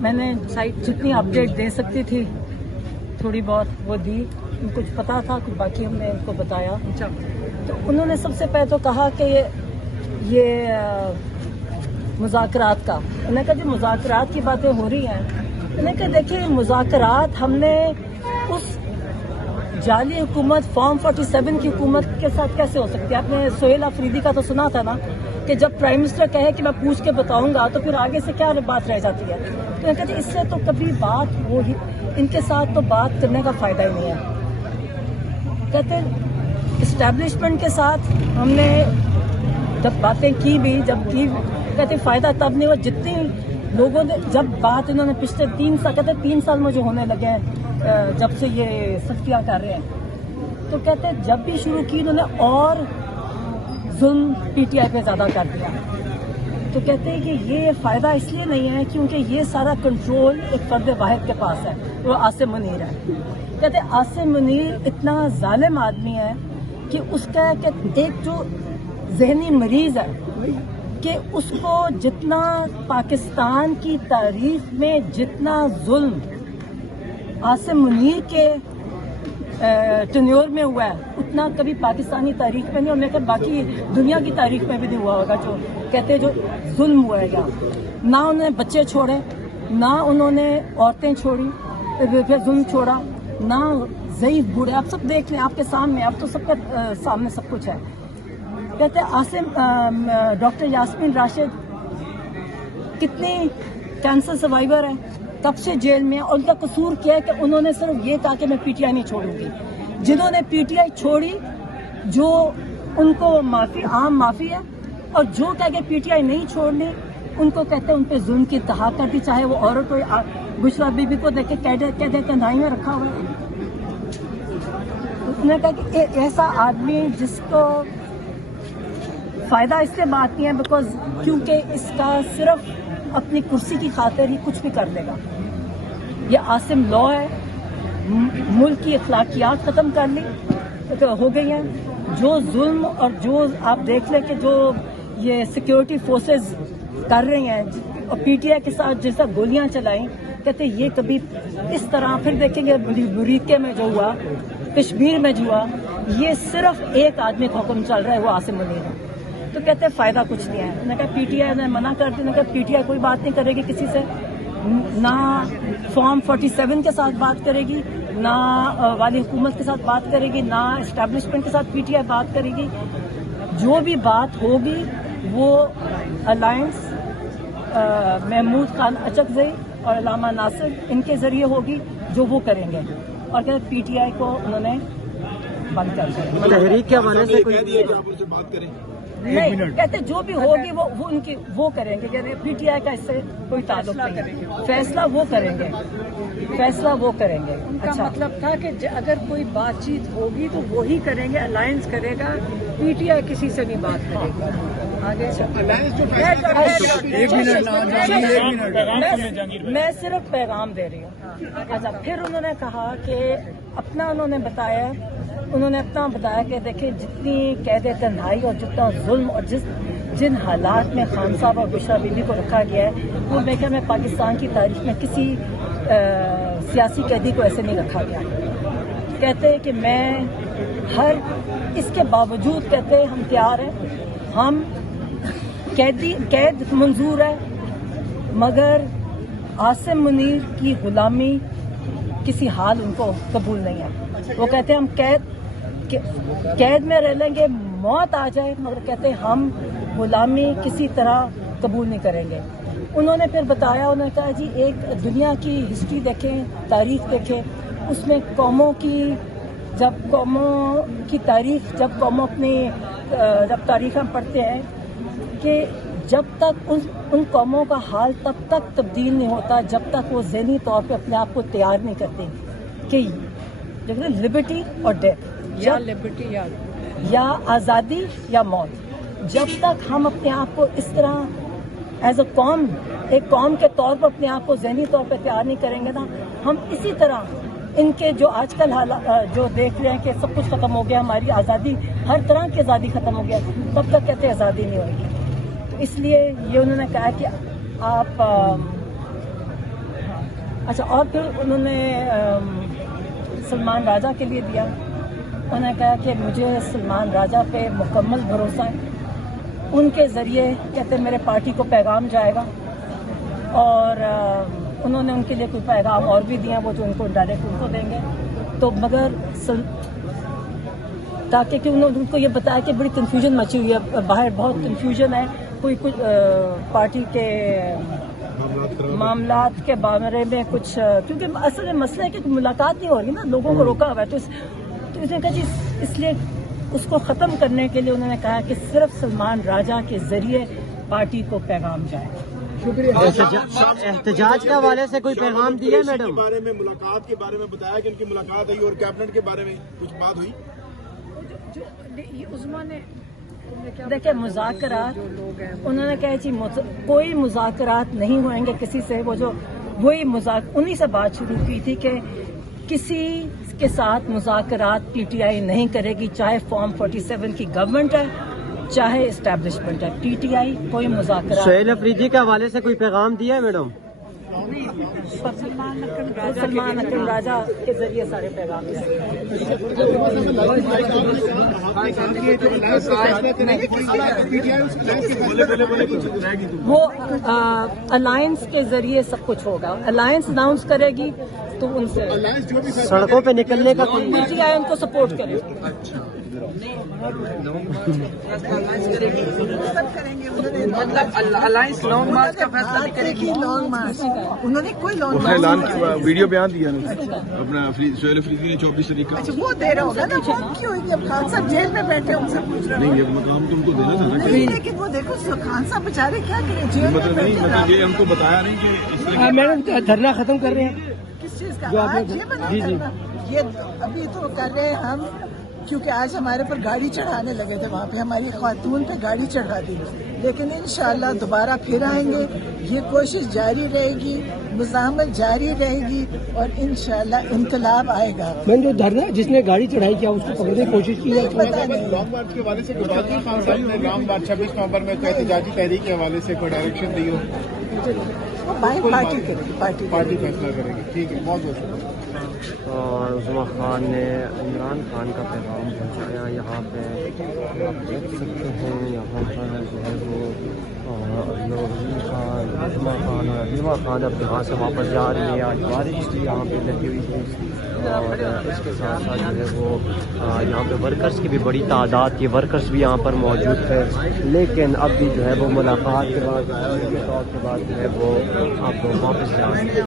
میں نے جتنی اپڈیٹ دے سکتی تھی تھوڑی بہت وہ دی، کچھ پتا تھا کچھ باقی ہم نے ان کو بتایا. تو انہوں نے سب سے پہلے تو کہا کہ یہ مذاکرات کا، انہوں نے کہا جو مذاکرات کی باتیں ہو رہی ہیں، انہوں نے کہا دیکھیے مذاکرات ہم نے اس جعلی حکومت فارم 47 کی حکومت کے ساتھ کیسے ہو سکتی ہے؟ آپ نے سہیل آفریدی کا تو سنا تھا نا کہ جب پرائم منسٹر کہے کہ میں پوچھ کے بتاؤں گا تو پھر آگے سے کیا بات رہ جاتی ہے. تو میں کہتی اس سے تو کبھی بات ہو ہی، ان کے ساتھ تو بات کرنے کا فائدہ ہی نہیں ہے. کہتے اسٹیبلشمنٹ کے ساتھ ہم نے جب باتیں کی بھی، جب کی کہتے فائدہ تب نہیں ہوا جتنی لوگوں نے، جب بات انہوں نے پچھلے 3 سال، کہتے 3 سال مجھے ہونے لگے ہیں جب سے یہ سختیاں کر رہے ہیں. تو کہتے جب بھی شروع کی انہوں نے اور ظلم پی ٹی آئی پہ زیادہ کر دیا. تو کہتے ہیں کہ یہ فائدہ اس لیے نہیں ہے کیونکہ یہ سارا کنٹرول ایک فرد واحد کے پاس ہے، وہ عاصم منیر ہے. کہتے عاصم منیر اتنا ظالم آدمی ہے کہ اس کا کہ ایک جو ذہنی مریض ہے کہ اس کو جتنا پاکستان کی تاریخ میں جتنا ظلم عاصم منیر کے ٹینیور میں ہوا ہے اتنا کبھی پاکستانی تاریخ میں نہیں، اور میں کہ باقی دنیا کی تاریخ میں بھی نہیں ہوا ہوگا. جو کہتے ہیں جو ظلم ہوا ہے، نہ انہوں نے بچے چھوڑے، نہ انہوں نے عورتیں چھوڑی، پھر ظلم چھوڑا، نہ ضعیف بوڑھے. آپ سب دیکھ لیں آپ کے سامنے، اب تو سب کا سامنے سب کچھ ہے. کہتے عاصم ڈاکٹر یاسمین راشد کتنی کینسر سروائیور ہے، تب سے جیل میں، اور ان کا قصور کیا ہے کہ انہوں نے صرف یہ کہا کہ میں پی ٹی آئی نہیں چھوڑوں گی. جنہوں نے پی ٹی آئی چھوڑی جو ان کو معافی، عام معافی ہے، اور جو کہہ کے پی ٹی آئی نہیں چھوڑنی ان کو کہتے ہیں ان پہ ظلم کی انتہا کر دی، چاہے وہ عورت ہو. بشرا بی بی کو دیکھ کے کہتے کنائی میں رکھا ہوا ہے. انہوں نے کہا کہ ایسا آدمی جس کو فائدہ اس سے بات نہیں ہے بیکاز کیونکہ اس کا صرف اپنی کرسی کی خاطر ہی کچھ بھی کر لے گا. یہ عاصم لا ہے، ملک کی اخلاقیات ختم کر لی ہو گئی ہیں. جو ظلم اور جو آپ دیکھ لیں کہ جو یہ سیکیورٹی فورسز کر رہی ہیں اور پی ٹی آئی کے ساتھ جیسا گولیاں چلائیں، کہتے یہ کبھی اس طرح. پھر دیکھیں گے بریکے میں جو ہوا، کشمیر میں جو ہوا، یہ صرف ایک آدمی کا حکم چل رہا ہے، وہ عاصم منیر ہے. تو کہتے ہیں فائدہ کچھ نہیں ہے. میں نے کہا پی ٹی آئی نے منع کر دیا، میں نے کہا پی ٹی آئی کوئی بات نہیں کرے گی کسی سے، نہ فارم 47 کے ساتھ بات کرے گی، نہ والی حکومت کے ساتھ بات کرے گی، نہ اسٹیبلشمنٹ کے ساتھ پی ٹی آئی بات کرے گی. جو بھی بات ہوگی وہ الائنس محمود خان اچکزئی اور علامہ ناصر ان کے ذریعے ہوگی، جو وہ کریں گے. اور کہتے پی ٹی آئی کو انہوں نے بند کر دیا. تحریک کے حوالے سے کوئی نہیں، کہتے جو بھی ہوگی وہ ان کی وہ کریں گے. کہتے پی ٹی آئی کا اس سے کوئی تعلق نہیں، فیصلہ وہ کریں گے، فیصلہ وہ کریں گے. اچھا مطلب تھا کہ اگر کوئی بات چیت ہوگی تو وہی کریں گے، الائنس کرے گا، پی ٹی آئی کسی سے نہیں بات کرے گی. میں صرف پیغام دے رہی ہوں. اچھا پھر انہوں نے کہا کہ انہوں نے اپنا بتایا کہ دیکھیں جتنی قید تنہائی اور جتنا ظلم اور جن حالات میں خان صاحب اور بشرا بی بی کو رکھا گیا ہے، وہ میں کہ پاکستان کی تاریخ میں کسی سیاسی قیدی کو ایسے نہیں رکھا گیا. کہتے کہ میں اس کے باوجود کہتے ہم تیار ہیں، ہم قید منظور ہے، مگر عاصم منیر کی غلامی کسی حال ان کو قبول نہیں ہے. وہ کہتے ہیں ہم قید میں رہ لیں گے، موت آ جائے، مگر کہتے ہیں ہم غلامی کسی طرح قبول نہیں کریں گے. انہوں نے پھر بتایا، انہوں نے کہا جی ایک دنیا کی ہسٹری دیکھیں، تاریخ دیکھیں، اس میں قوموں کی تاریخ جب قوموں جب تاریخ ہم پڑھتے ہیں کہ جب تک ان قوموں کا حال تب تک تبدیل نہیں ہوتا جب تک وہ ذہنی طور پہ اپنے آپ کو تیار نہیں کرتے کہ لبرٹی اور ڈیتھ، یا آزادی یا موت. جب تک ہم اپنے آپ کو اس طرح ایز اے قوم، ایک قوم کے طور پر اپنے آپ کو ذہنی طور پہ تیار نہیں کریں گے نا، ہم اسی طرح ان کے جو آج کل حالات جو دیکھ رہے ہیں کہ سب کچھ ختم ہو گیا، ہماری آزادی، ہر طرح کی آزادی ختم ہو گیا، تب تک کہتے ہیں آزادی نہیں ہوگی. اس لیے یہ انہوں نے کہا کہ آپ اچھا، اور پھر انہوں نے سلمان راجہ کے لیے دیا. انہوں نے کہا کہ مجھے سلمان راجہ پہ مکمل بھروسہ ہے، ان کے ذریعے کہتے ہیں میرے پارٹی کو پیغام جائے گا. اور انہوں نے ان کے لیے کوئی پیغام اور بھی دیا، وہ جو ان کو ڈائریکٹ ان کو دیں گے. تو مگر تاکہ کہ انہوں نے ان کو یہ بتایا کہ بڑی کنفیوژن مچی ہوئی ہے باہر، بہت کنفیوژن ہے، کوئی کچھ پارٹی کے معاملات کے بارے میں کچھ، کیونکہ اصل میں مسئلہ ہے کہ ملاقات نہیں ہو رہی نا، لوگوں کو روکا ہوا ہے. تو اس نے کہا جی اس لیے اس کو ختم کرنے کے لیے انہوں نے کہا کہ صرف سلمان راجہ کے ذریعے پارٹی کو پیغام جائے. شکریہ. احتجاج کے حوالے سے کوئی پیغام دیا میڈم؟ کے بارے میں ملاقات کے بارے میں بتایا کہ ان کی ملاقات ہوئی اور کیبنٹ کے بارے میں کچھ بات ہوئی. دیکھیں مذاکرات، انہوں نے کہا جی کوئی مذاکرات نہیں ہوئیں گے کسی سے. وہ جو وہی انہی سے بات شروع کی تھی کہ کسی کے ساتھ مذاکرات پی ٹی آئی نہیں کرے گی، چاہے فارم 47 کی گورنمنٹ ہے چاہے اسٹیبلشمنٹ ہے. پی ٹی آئی کوئی مذاکرات. سہیل افریدی کے حوالے سے کوئی پیغام دیا ہے میڈم؟ سلمان اکرم راجہ کے ذریعے سارے پیغام وہ الائنس کے ذریعے سب کچھ ہوگا. الائنس اناؤنس کرے گی تو ان سے سڑکوں پہ نکلنے کا پی ٹی آئی ان کو سپورٹ کرے گی. الائنس لانگ مارچ کا فیصلہ بھی کرے گی. لانگ مارچ انہوں نے کوئی لانگ اعلان ویڈیو بیان دیا نا اپنا سہیل افریدی نے 24 تاریخ کا. وہ دے رہا ہوگا نا، وہ کیوں ہوگی؟ اب خان صاحب جیل میں بیٹھے ان سے پوچھ رہے نہیں یہ مقام تم کو دینا تھا نا. لیکن وہ دیکھو خان صاحب بیچارے کیا کریں، جیل میں مطلب نہیں، مطلب یہ ہم کو بتایا نہیں کہ اس لیے میڈم دھرنا ختم کر رہے ہیں. کس چیز کا آج یہ بنا کرنا، یہ ابھی تو کر رہے ہیں ہم، کیونکہ آج ہمارے پر گاڑی چڑھانے لگے تھے وہاں پہ، ہماری خاتون پہ گاڑی چڑھا دی. لیکن انشاءاللہ دوبارہ پھر آئیں گے، یہ کوشش جاری رہے گی، مزاحمت جاری رہے گی اور انشاءاللہ انقلاب آئے گا. میں جو دھرنا جس نے گاڑی چڑھائی کیا اس کو پکڑنے کی کوشش کی ہے؟ پتہ نہیں. لانگ مارچ کے حوالے سے خان صاحب نے لانگ مارچ 26 نومبر میں احتجاجی تحریک کے حوالے سے کوئی ڈائریکشن دی ہو؟ وہ پارٹی کرے گی، پارٹی فیصلہ کرے گی. ٹھیک ہے، بہت بہت شکریہ. اور عظمیٰ خان نے عمران خان کا پیغام پہنچایا. یہاں پہ آپ دیکھ سکتے ہیں، یہاں پر جو ہے وہ عظمیٰ خان اور عظیمہ خان اب یہاں سے واپس جا رہی ہے. آج بارش بھی یہاں پہ لگی ہوئی تھی اور اس کے ساتھ ساتھ جو ہے وہ یہاں پہ ورکرز کی بھی بڑی تعداد، یہ ورکرز بھی یہاں پر موجود ہے. لیکن اب بھی جو ہے وہ ملاقات کے بعد کے طور کے بعد جو ہے وہ آپ کو واپس جا رہے ہیں.